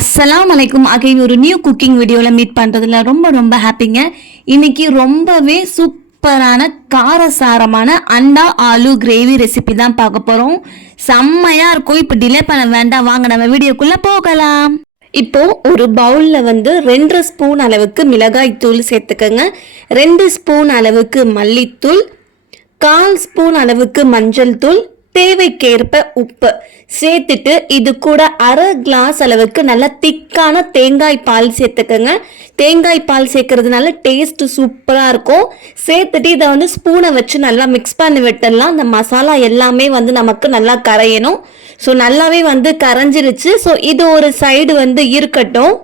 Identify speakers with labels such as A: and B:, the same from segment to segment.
A: அஸ்ஸலாம் வலைக்கும் அகைன் ஒரு நியூ குக்கிங் வீடியோவில் மீட் பண்ணுறதுல ரொம்ப ரொம்ப ஹாப்பிங்க இன்னைக்கு ரொம்பவே சூப்பரான காரசாரமான அண்டா ஆலு கிரேவி ரெசிபி தான் பார்க்க போகிறோம் செம்மையாக இருக்கும். இப்போ டிலே பண்ண வேண்டாம். வாங்க நம்ம வீடியோக்குள்ளே போகலாம். இப்போ ஒரு பவுலில் வந்து ரெண்டு ஸ்பூன் அளவுக்கு மிளகாய் தூள் சேர்த்துக்கோங்க. ரெண்டு ஸ்பூன் அளவுக்கு மல்லித்தூள் கால் ஸ்பூன் அளவுக்கு மஞ்சள் தூள் தேவைக்கேற்ப உப்பு. சேர்த்துட்டு இது கூட அரை கிளாஸ் அளவுக்கு நல்லா திக்கான தேங்காய் பால் சேர்த்துக்கோங்க. தேங்காய் பால் சேர்க்கறதுனால டேஸ்ட் சூப்பராக இருக்கும். சேர்த்துட்டு இதை வந்து ஸ்பூனை வச்சு நல்லா மிக்ஸ் பண்ணி விட்டுடலாம். அந்த மசாலா எல்லாமே வந்து நமக்கு நல்லா கரையணும். ஸோ நல்லாவே வந்து கரைஞ்சிருச்சு. ஸோ இது ஒரு சைடு வந்து இருக்கட்டும்.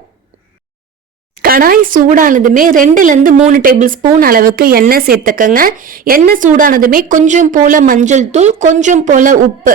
A: கடாய் சூடானதுமே ரெண்டுலேருந்து மூணு டேபிள் ஸ்பூன் அளவுக்கு எண்ணெய் சேர்த்துக்கங்க. எண்ணெய் சூடானதுமே கொஞ்சம் போல மஞ்சள் தூள் கொஞ்சம் போல உப்பு.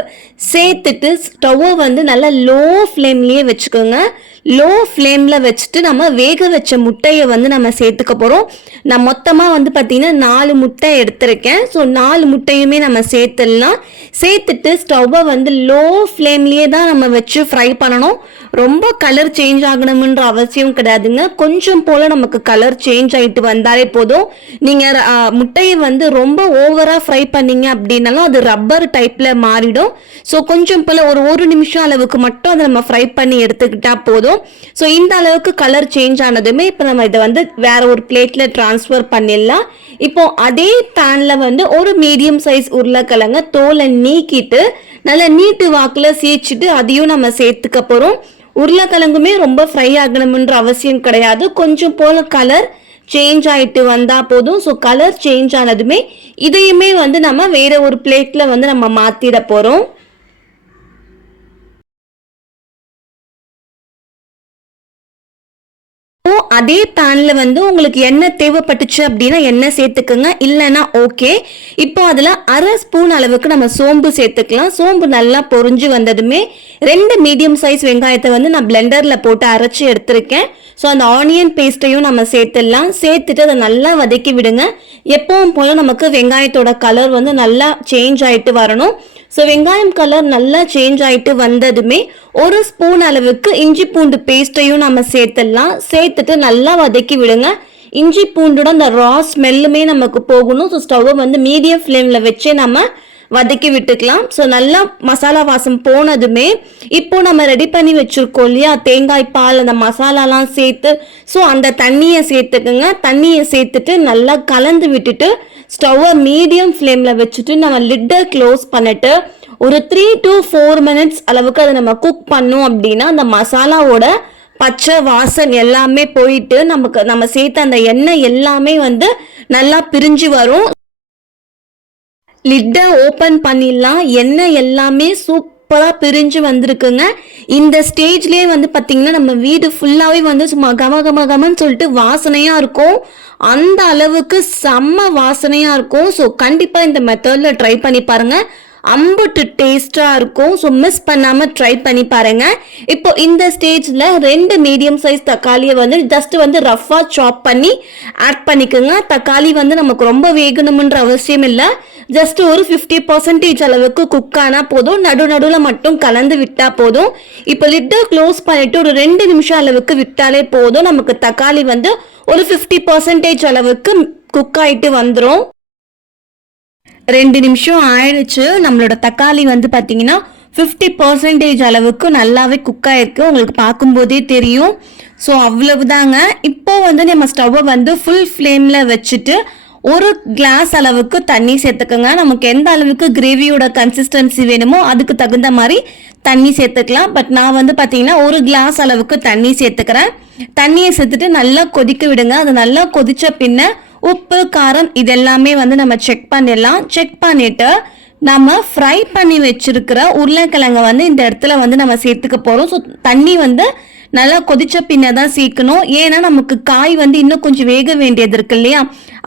A: சேர்த்துட்டு ஸ்டவ்வை வந்து நல்லா லோ ஃப்ளேம்லேயே வச்சுக்கோங்க. லோ ஃப்ளேமில் வச்சுட்டு நம்ம வேக வச்ச முட்டையை வந்து நம்ம சேர்த்துக்க போகிறோம் நான் மொத்தமாக வந்து பார்த்தீங்கன்னா நாலு முட்டை எடுத்திருக்கேன். ஸோ நாலு முட்டையுமே நம்ம சேர்த்துடலாம். சேர்த்துட்டு ஸ்டவ்வை வந்து லோ ஃப்ளேம்லேயே தான் நம்ம வச்சு ஃப்ரை பண்ணணும். ரொம்ப கலர் சேஞ்ச் ஆகணும்ன்ற அவசியம் கிடையாதுங்க. கொஞ்சம் போல் நமக்கு கலர் சேஞ்ச் ஆகிட்டு வந்தாலே போதும். நீங்கள் முட்டையை வந்து ரொம்ப ஓவராக ஃப்ரை பண்ணீங்க அப்படின்னாலும் அது ரப்பர் டைப்பில் மாறிடும். ஸோ கொஞ்சம் போல் ஒரு ஒரு நிமிஷம் அளவுக்கு மட்டும் அதை நம்ம ஃப்ரை பண்ணி எடுத்துக்கிட்டால் போதும். ஸோ இந்த அளவுக்கு கலர் சேஞ்ச் ஆனதுமே இப்போ நம்ம இதை வந்து வேற ஒரு பிளேட்டில் ட்ரான்ஸ்ஃபர் பண்ணிடலாம். இப்போ அதே பேனில் வந்து ஒரு மீடியம் சைஸ் உருளைக்கிழங்க தோலை நீக்கிட்டு நல்லா நீட்டு வாக்கில் சீச்சிட்டு அதையும் நம்ம சேர்த்துக்க போகிறோம் உருளைக்கிழங்குமே ரொம்ப ஃப்ரை ஆகணும்ன்ற அவசியம் கிடையாது. கொஞ்சம் போல கலர் சேஞ்ச் ஆயிட்டு வந்தா போதும். ஸோ கலர் சேஞ்ச் ஆனதுமே இதையுமே வந்து நம்ம வேற ஒரு பிளேட்ல வந்து நம்ம மாத்திட போறோம். அதே பேனில் வந்து உங்களுக்கு எண்ணெய் தேவைப்பட்டுச்சு அப்படின்னா எண்ணெய் சேர்த்துக்கோங்க. இல்லைன்னா ஓகே இப்போ அதில் அரை ஸ்பூன் அளவுக்கு நம்ம சோம்பு சேர்த்துக்கலாம். சோம்பு நல்லா பொரிஞ்சு வந்ததுமே ரெண்டு மீடியம் சைஸ் வெங்காயத்தை வந்து நான் பிளெண்டரில் போட்டு அரைச்சி எடுத்திருக்கேன். ஸோ அந்த ஆனியன் பேஸ்ட்டையும் நம்ம சேர்த்துடலாம். சேர்த்துட்டு அதை நல்லா வதக்கி விடுங்க. எப்பவும் போல நமக்கு வெங்காயத்தோட கலர் வந்து நல்லா சேஞ்ச் ஆகிட்டு வரணும். ஸோ வெங்காயம் கலர் நல்லா சேஞ்ச் ஆகிட்டு வந்ததுமே ஒரு ஸ்பூன் அளவுக்கு இஞ்சி பூண்டு பேஸ்ட்டையும் நம்ம சேர்த்துடலாம். சேர்த்துட்டு நல்லா வதக்கி விடுங்க. இஞ்சி பூண்டோட அந்த ரா ஸ்மெல்லுமே நமக்கு போகணும். ஸோ ஸ்டவ்வை வந்து மீடியம் ஃப்ளேமில் வச்சே நம்ம வதக்கி விட்டுக்கலாம். ஸோ நல்லா மசாலா வாசம் போனதுமே இப்போ நம்ம ரெடி பண்ணி வச்சுருக்கோம் இல்லையா? தேங்காய் பால் அந்த மசாலாலாம் சேர்த்து ஸோ அந்த தண்ணியை சேர்த்துக்குங்க. தண்ணியை சேர்த்துட்டு நல்லா கலந்து விட்டுட்டு ஸ்டவ்வை மீடியம் ஃப்ளேமில் வச்சுட்டு நம்ம லிட்டை க்ளோஸ் பண்ணிட்டு ஒரு த்ரீ டு ஃபோர் மினிட்ஸ் அளவுக்கு அதை நம்ம குக் பண்ணோம் அப்படின்னா அந்த மசாலாவோட பச்சை வாசன் எல்லாமே போயிட்டு நமக்கு நம்ம சேர்த்த அந்த எண்ணெய் எல்லாமே வந்து நல்லா பிரிஞ்சு வரும். லிட்டை ஓப்பன் பண்ணிடலாம். எண்ணெய் எல்லாமே சூப் சூப்பராக பிரிஞ்சு வந்திருக்குங்க. இந்த ஸ்டேஜ்லேயே வந்து பார்த்தீங்கன்னா நம்ம வீடு ஃபுல்லாகவே வந்து சும்மா கம கம கமன்னு சொல்லிட்டு வாசனையாக இருக்கும். அந்த அளவுக்கு செம்ம வாசனையாக இருக்கும். ஸோ கண்டிப்பாக இந்த மெத்தடில் ட்ரை பண்ணி பாருங்கள் அம்புட்டு டேஸ்டாக இருக்கும். ஸோ மிஸ் பண்ணாமல் ட்ரை பண்ணி பாருங்கள் இப்போ இந்த ஸ்டேஜில் ரெண்டு மீடியம் சைஸ் தக்காளியை வந்து ஜஸ்ட் வந்து ரஃபாக சாப் பண்ணி ஆட் பண்ணிக்கோங்க. தக்காளி வந்து நமக்கு ரொம்ப வேகணும்ன்ற அவசியம் இல்லை. ஜஸ்ட் ஒரு ஃபிஃப்டி பர்சன்டேஜ் அளவுக்கு குக் ஆனால் போதும். நடு நடுவில் மட்டும் கலந்து விட்டால் போதும். இப்போ லிட்டை க்ளோஸ் பண்ணிவிட்டு ஒரு ரெண்டு நிமிஷம் அளவுக்கு விட்டாலே போதும். நமக்கு தக்காளி வந்து ஒரு ஃபிஃப்டி பர்சன்டேஜ் அளவுக்கு குக் ஆகிட்டு வந்துடும் ரெண்டு நிமிஷம் ஆயிடுச்சு. நம்மளோட தக்காளி வந்து பார்த்தீங்கன்னா ஃபிஃப்டி பர்சன்டேஜ் அளவுக்கு நல்லாவே குக் ஆயிருக்கு. உங்களுக்கு பார்க்கும்போதே தெரியும். ஸோ அவ்வளவுதாங்க. இப்போ வந்து நம்ம ஸ்டவ்வை வந்து ஃபுல் ஃப்ளேமில் வச்சுட்டு ஒரு கிளாஸ் அளவுக்கு தண்ணி சேர்த்துக்கோங்க. நமக்கு எந்த அளவுக்கு கிரேவியோட கன்சிஸ்டன்சி வேணுமோ அதுக்கு தகுந்த மாதிரி தண்ணி சேர்த்துக்கலாம். பட் நான் வந்து பார்த்தீங்கன்னா ஒரு கிளாஸ் அளவுக்கு தண்ணி சேர்த்துக்கிறேன். தண்ணியை சேர்த்துட்டு நல்லா கொதிக்க விடுங்க. அது நல்லா கொதிச்ச பின்ன உப்பு காரம் இதெல்லாமே வந்து நம்ம செக் பண்ணிடலாம். செக் பண்ணிட்டு நம்ம ஃப்ரை பண்ணி வச்சிருக்கிற உருளைக்கிழங்கை வந்து இந்த இடத்துல வந்து நம்ம சேர்த்துக்க போகிறோம் ஸோ தண்ணி வந்து நல்லா கொதிச்ச பின்ன தான் சேர்க்கணும். ஏன்னா நமக்கு காய் வந்து இன்னும் கொஞ்சம் வேக வேண்டியது இருக்கு இல்லையா?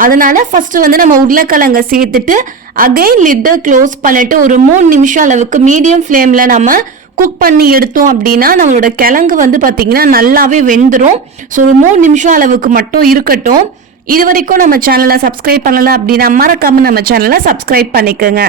A: அதனால ஃபர்ஸ்ட் வந்து நம்ம உருளைக்கிழங்க சேர்த்துட்டு அகைன் லிட்டை க்ளோஸ் பண்ணிட்டு ஒரு மூணு நிமிஷம் அளவுக்கு மீடியம் ஃப்ளேமில் நம்ம குக் பண்ணி எடுத்தோம் அப்படின்னா நம்மளோட கிழங்கு வந்து பார்த்தீங்கன்னா நல்லாவே வெந்துடும் ஸோ ஒரு மூணு நிமிஷம் அளவுக்கு மட்டும் இருக்கட்டும். இது வரைக்கும் நம்ம சேனலை சப்ஸ்கிரைப் பண்ணல அப்படின்னா மறக்காம நம்ம சேனலை சப்ஸ்கிரைப் பண்ணிக்கோங்க.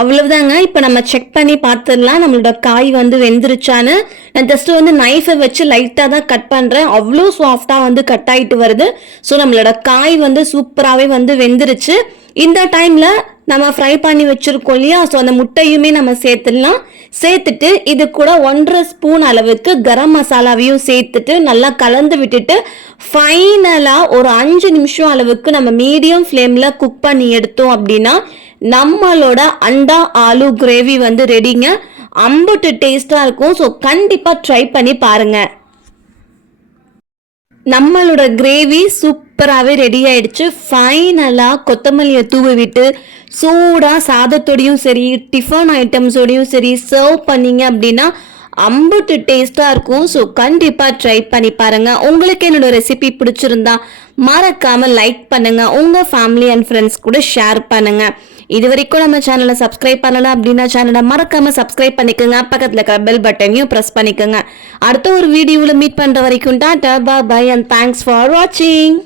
A: அவ்வளவுதாங்க. இப்போ நம்ம செக் பண்ணி பார்த்துடலாம். நம்மளோட காய் வந்து வெந்துருச்சான்னு. நான் ஜஸ்ட் வந்து நைஃபை வச்சு லைட்டாக தான் கட் பண்ணுறேன் அவ்வளோ சாஃப்டாக வந்து கட் ஆகிட்டு வருது. ஸோ நம்மளோட காய் வந்து சூப்பராகவே வந்து வெந்துருச்சு. இந்த டைமில் நம்ம ஃப்ரை பண்ணி வச்சுருக்கோம் இல்லையா? ஸோ அந்த முட்டையுமே நம்ம சேர்த்துடலாம். சேர்த்துட்டு இது கூட ஒன்றரை ஸ்பூன் அளவுக்கு கரம் மசாலாவையும் சேர்த்துட்டு நல்லா கலந்து விட்டுட்டு ஃபைனலாக ஒரு அஞ்சு நிமிஷம் அளவுக்கு நம்ம மீடியம் ஃப்ளேமில் குக் பண்ணி எடுத்தோம் அப்படின்னா நம்மளோட அண்டா ஆலு கிரேவி வந்து ரெடிங்க அம்புட்டு டேஸ்டாக இருக்கும். ஸோ கண்டிப்பாக ட்ரை பண்ணி பாருங்கள் நம்மளோட கிரேவி சூப்பராகவே ரெடி ஆயிடுச்சு. ஃபைனலாக கொத்தமல்லியை தூவி விட்டு சூடாக சாதத்தோடையும் சரி டிஃபன் ஐட்டம்ஸோடையும் சரி சர்வ் பண்ணிங்க அப்படின்னா அம்புட்டு டேஸ்ட்டாக இருக்கும். ஸோ கண்டிப்பாக ட்ரை பண்ணி பாருங்கள் உங்களுக்கு என்னோட ரெசிபி பிடிச்சிருந்தா மறக்காமல் லைக் பண்ணுங்கள் உங்கள் ஃபேமிலி அண்ட் ஃப்ரெண்ட்ஸ் கூட ஷேர் பண்ணுங்கள் இது வரைக்கும் நம்ம சேனலை சப்ஸ்கிரைப் பண்ணலாம் அப்படின்னா சேனலை மறக்காமல் சப்ஸ்கிரைப் பண்ணிக்கோங்க. பக்கத்தில் இருக்கிற பெல் பட்டனையும் ப்ரெஸ் பண்ணிக்கோங்க. அடுத்த ஒரு வீடியோவில் மீட் பண்ணுற வரைக்கும் டாட்டா பா பை அண்ட் தேங்க்ஸ் ஃபார் வாட்சிங்